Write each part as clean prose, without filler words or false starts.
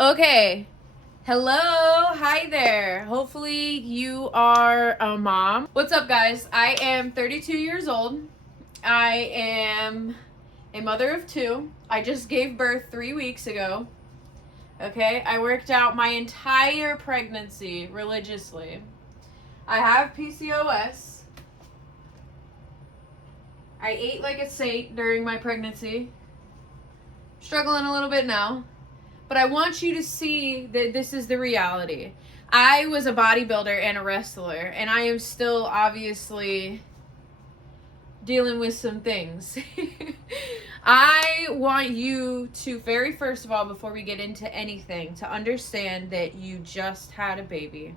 Okay. Hello. Hi there. Hopefully you are a mom. What's up, guys? I am 32 years old. I am a mother of two. I just gave birth 3 weeks ago. Okay. I worked out my entire pregnancy religiously. I have PCOS. I ate like a saint during my pregnancy. Struggling a little bit now. But I want you to see that this is the reality. I was a bodybuilder and a wrestler, and I am still obviously dealing with some things. I want you to, very first of all, before we get into anything, to understand that you just had a baby.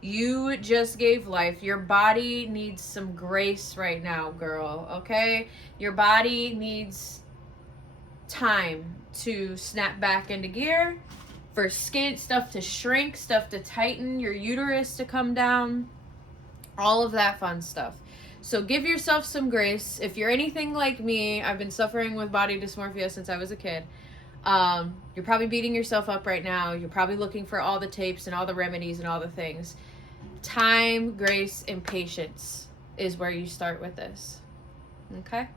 You just gave life. Your body needs some grace right now, girl, okay? Your body needs time to snap back into gear, for skin stuff to shrink, stuff to tighten, your uterus to come down, all of that fun stuff. So give yourself some grace. If you're anything like me, I've been suffering with body dysmorphia since I was a kid. You're probably beating yourself up right now. You're probably looking for all the tapes and all the remedies and all the things. Time, grace, and patience is where you start with this. Okay?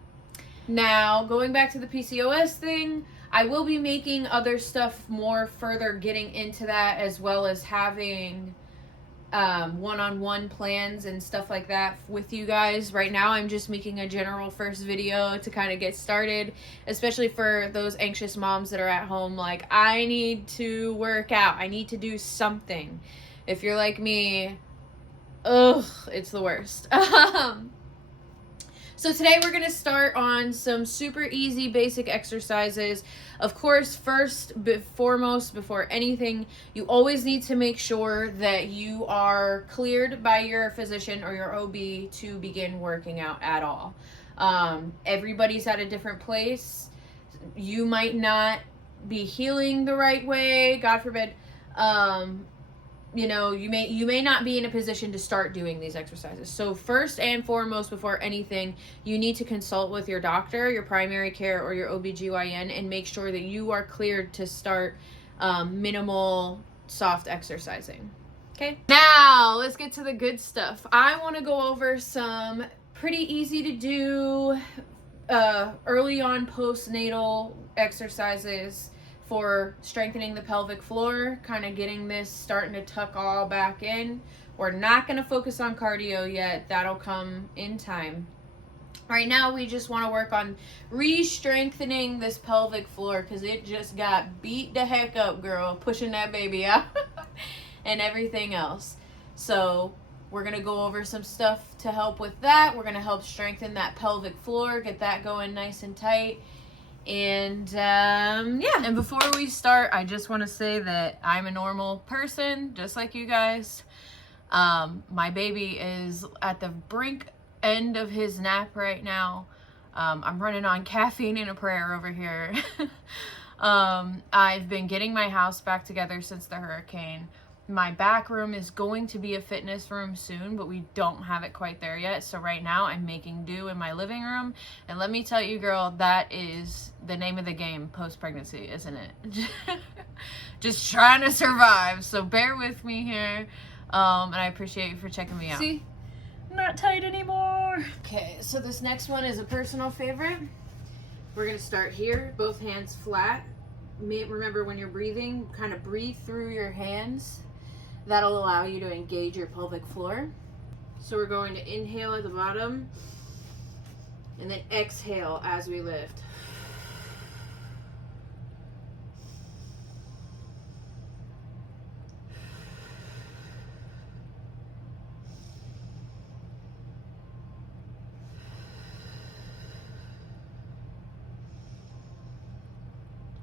Now, going back to the PCOS thing, I will be making other stuff more further getting into that, as well as having one-on-one plans and stuff like that with you guys. Right now, I'm just making a general first video to kind of get started, especially for those anxious moms that are at home like, I need to work out. I need to do something. If you're like me, it's the worst. So today we're going to start on some super easy basic exercises. Of course, foremost, before anything, you always need to make sure that you are cleared by your physician or your OB to begin working out at all. Everybody's at a different place. You might not be healing the right way, God forbid. You may not be in a position to start doing these exercises. So first and foremost, before anything, you need to consult with your doctor, your primary care, or your OBGYN and make sure that you are cleared to start minimal soft exercising. Okay? Now, let's get to the good stuff. I want to go over some pretty easy to do early on postnatal exercises for strengthening the pelvic floor, kind of getting this starting to tuck all back in. We're not going to focus on cardio yet. That'll come in time. Right now, we just want to work on re-strengthening this pelvic floor because it just got beat the heck up, girl, pushing that baby out and everything else. So we're going to go over some stuff to help with that. We're going to help strengthen that pelvic floor, get that going nice and tight. And and before we start, I just want to say that I'm a normal person just like you guys. My baby is at the brink end of his nap right now. I'm running on caffeine and a prayer over here. I've been getting my house back together since the hurricane. My back room is going to be a fitness room soon, but we don't have it quite there yet. So right now I'm making do in my living room. And let me tell you, girl, that is the name of the game post-pregnancy, isn't it? Just trying to survive. So bear with me here. And I appreciate you for checking me out. See? Not tight anymore. Okay, so this next one is a personal favorite. We're going to start here, both hands flat. Remember, when you're breathing, kind of breathe through your hands. That'll allow you to engage your pelvic floor. So we're going to inhale at the bottom and then exhale as we lift.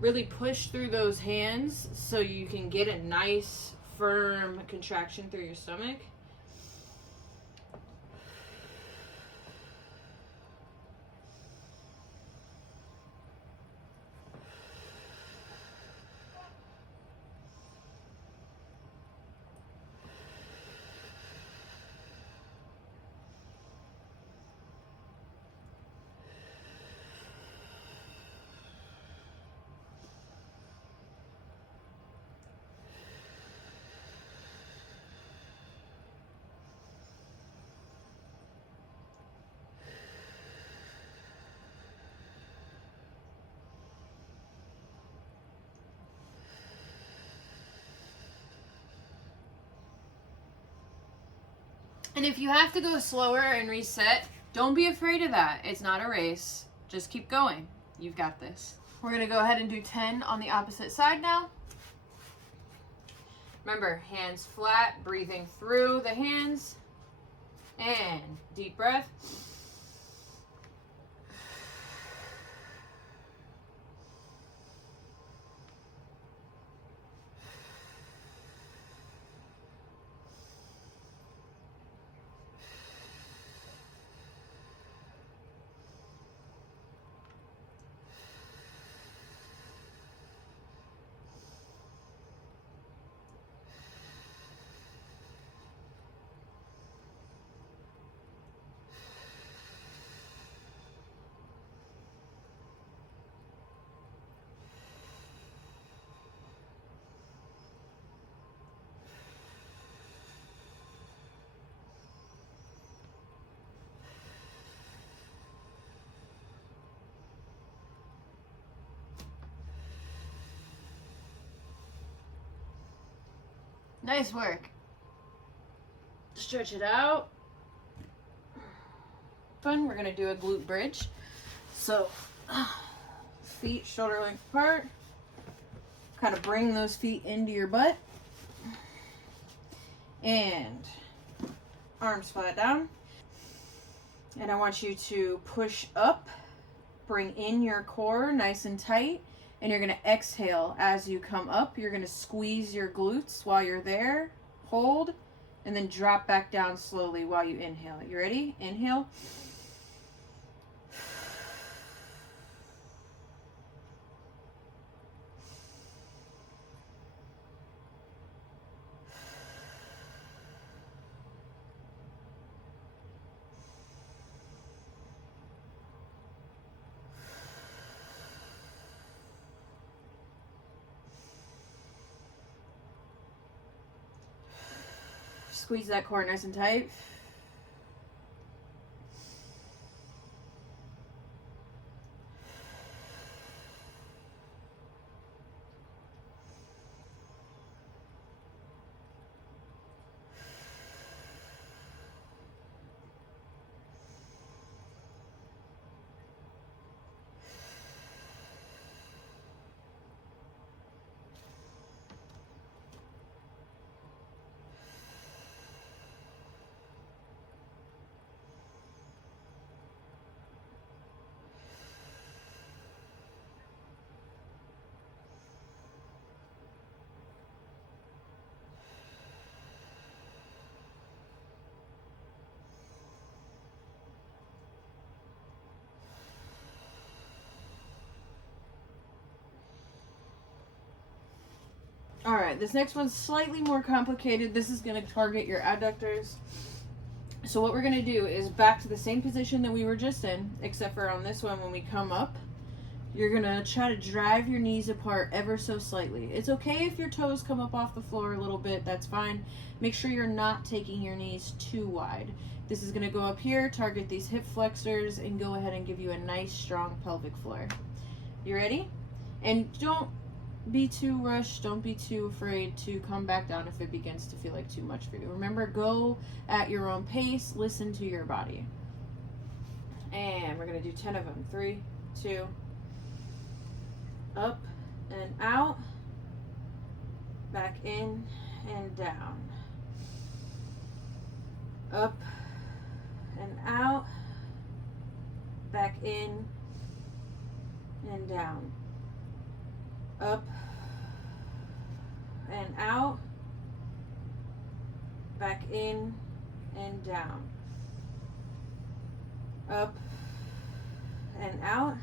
Really push through those hands so you can get a nice firm contraction through your stomach. And if you have to go slower and reset, don't be afraid of that. It's not a race. Just keep going. You've got this. We're going to go ahead and do 10 on the opposite side now. Remember, hands flat, breathing through the hands. And deep breath. Nice work. Stretch it out. Fun. We're going to do a glute bridge. So, feet shoulder length apart. Kind of bring those feet into your butt. And arms flat down. And I want you to push up. Bring in your core nice and tight. And you're going to exhale as you come up. You're going to squeeze your glutes while you're there. Hold. And then drop back down slowly while you inhale. You ready? Inhale. Squeeze that core nice and tight. All right, this next one's slightly more complicated. This is going to target your adductors. So what we're going to do is back to the same position that we were just in, except for on this one, when we come up, you're going to try to drive your knees apart ever so slightly. It's okay if your toes come up off the floor a little bit. That's fine. Make sure you're not taking your knees too wide. This is going to go up here, target these hip flexors, and go ahead and give you a nice, strong pelvic floor. You ready? And don't be too rushed. Don't be too afraid to come back down if it begins to feel like too much for you. Remember, go at your own pace. Listen to your body. And we're going to do 10 of them. 3, 2, up and out, back in and down, up and out, back in and down, up and out, back in and down, up and out,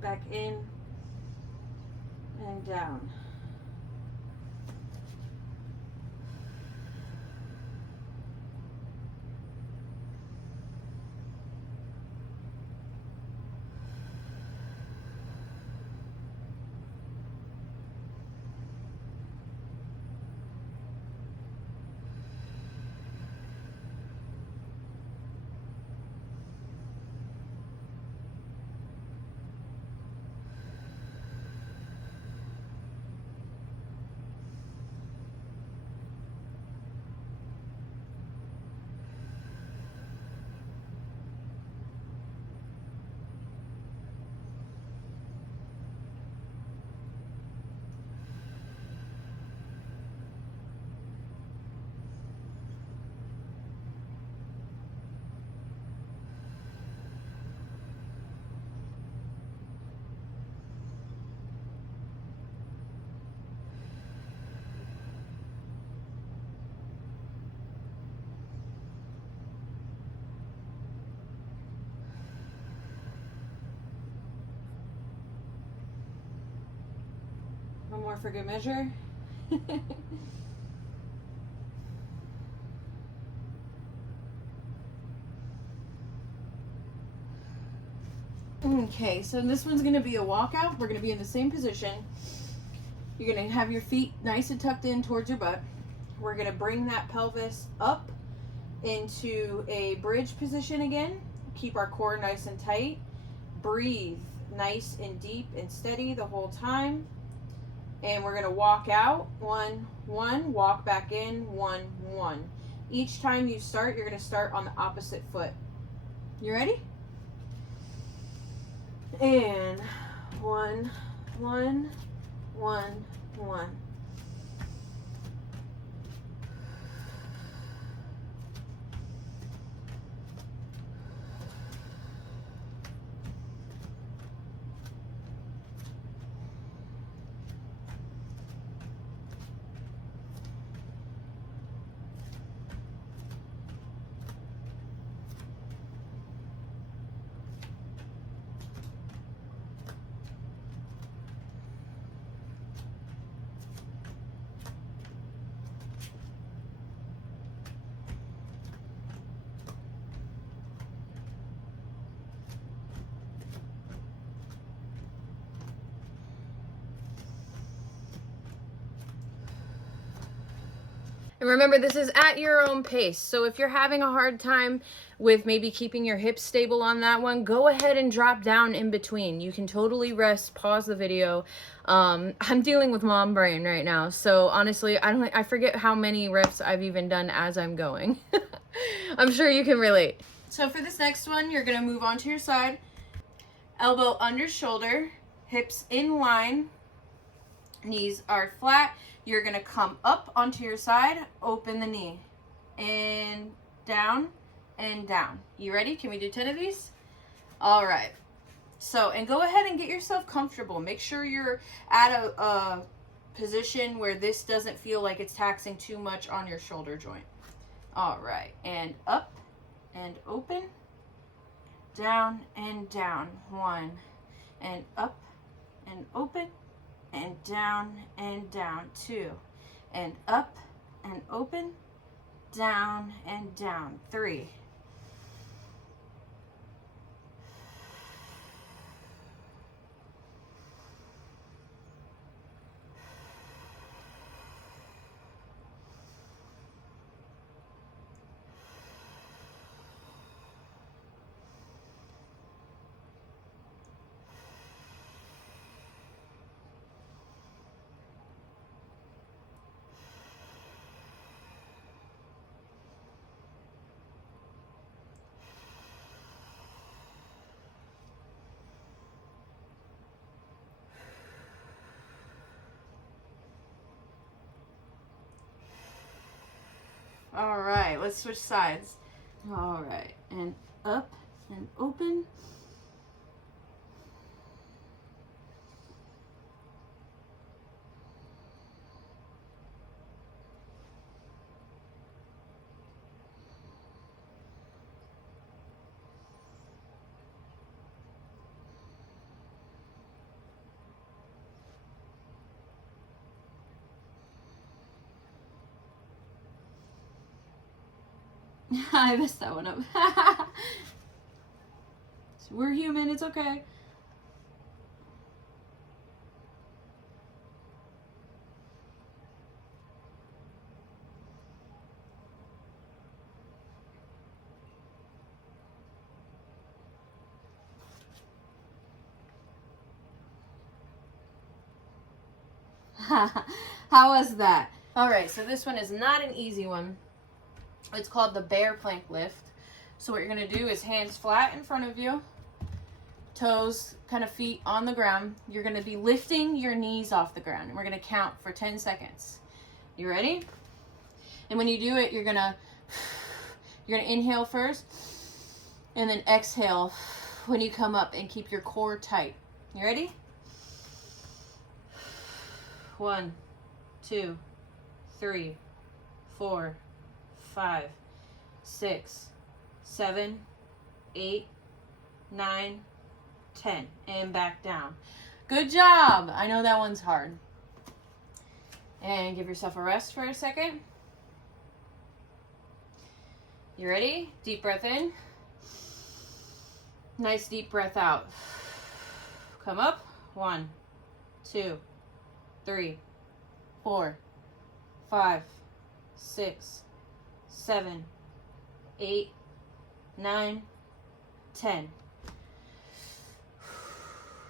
back in and down. more for good measure. Okay, so this one's going to be a walkout. We're going to be in the same position. You're going to have your feet nice and tucked in towards your butt. We're going to bring that pelvis up into a bridge position again. Keep our core nice and tight. Breathe nice and deep and steady the whole time. And we're going to walk out. 1, 1. Walk back in. 1, 1. Each time you start, you're going to start on the opposite foot. You ready? And 1, 1, 1, 1. And remember, this is at your own pace. So if you're having a hard time with maybe keeping your hips stable on that one, go ahead and drop down in between. You can totally rest, pause the video. I'm dealing with mom brain right now. So honestly, I forget how many reps I've even done as I'm going. I'm sure you can relate. So for this next one, you're gonna move onto your side, elbow under shoulder, hips in line, knees are flat. You're gonna come up onto your side, open the knee, and down, and down. You ready? Can we do 10 of these? All right. So, and go ahead and get yourself comfortable. Make sure you're at a position where this doesn't feel like it's taxing too much on your shoulder joint. All right, and up, and open, down, and down. 1, and up, and open, and down, 2, and up, and open, down, and down, 3. All right, let's switch sides. All right, and up and open. I messed that one up. We're human, it's okay. How was that? All right, so this one is not an easy one. It's called the bear plank lift. So what you're gonna do is hands flat in front of you, toes, kind of feet on the ground. You're gonna be lifting your knees off the ground, and we're gonna count for 10 seconds. You ready? And when you do it, you're gonna inhale first, and then exhale when you come up, and keep your core tight. You ready? 1, 2, 3, 4, 5, 6, 7, 8, 9, 10, and back down. Good job. I know that one's hard. And give yourself a rest for a second. You ready? Deep breath in. Nice deep breath out. Come up. 1, 2, 3, 4, 5, 6, 7, 8, 9, 10.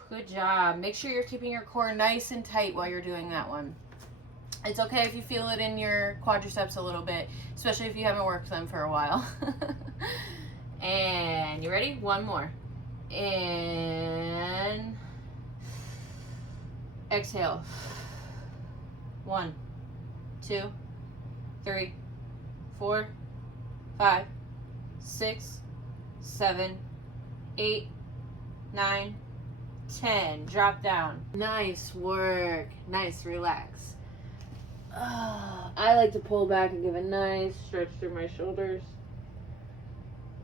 Good job. Make sure you're keeping your core nice and tight while you're doing that one. It's okay if you feel it in your quadriceps a little bit, especially if you haven't worked them for a while. And you ready? One more. And exhale. 1, 2, 3, 4, 5, 6, 7, 8, 9, 10. Drop down. Nice work. Nice. Relax. I like to pull back and give a nice stretch through my shoulders.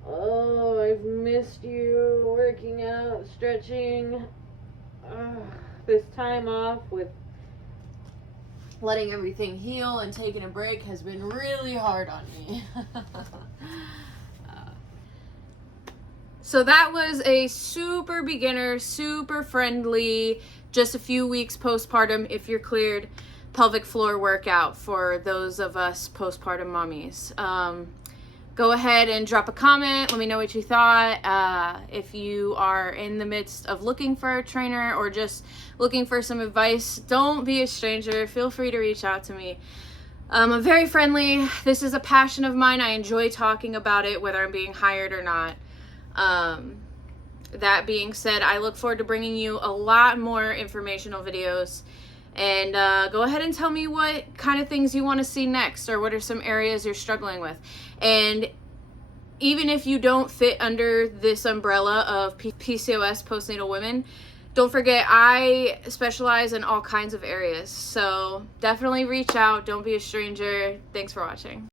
Oh, I've missed you working out, stretching. This time off with letting everything heal and taking a break has been really hard on me. So that was a super beginner, super friendly, just a few weeks postpartum, if you're cleared, pelvic floor workout for those of us postpartum mommies. Go ahead and drop a comment. Let me know what you thought. If you are in the midst of looking for a trainer or just looking for some advice, don't be a stranger. Feel free to reach out to me. I'm very friendly. This is a passion of mine. I enjoy talking about it, whether I'm being hired or not. That being said, I look forward to bringing you a lot more informational videos. And go ahead and tell me what kind of things you want to see next, or what are some areas you're struggling with. And even if you don't fit under this umbrella of PCOS, postnatal women, don't forget I specialize in all kinds of areas. So definitely reach out. Don't be a stranger. Thanks for watching.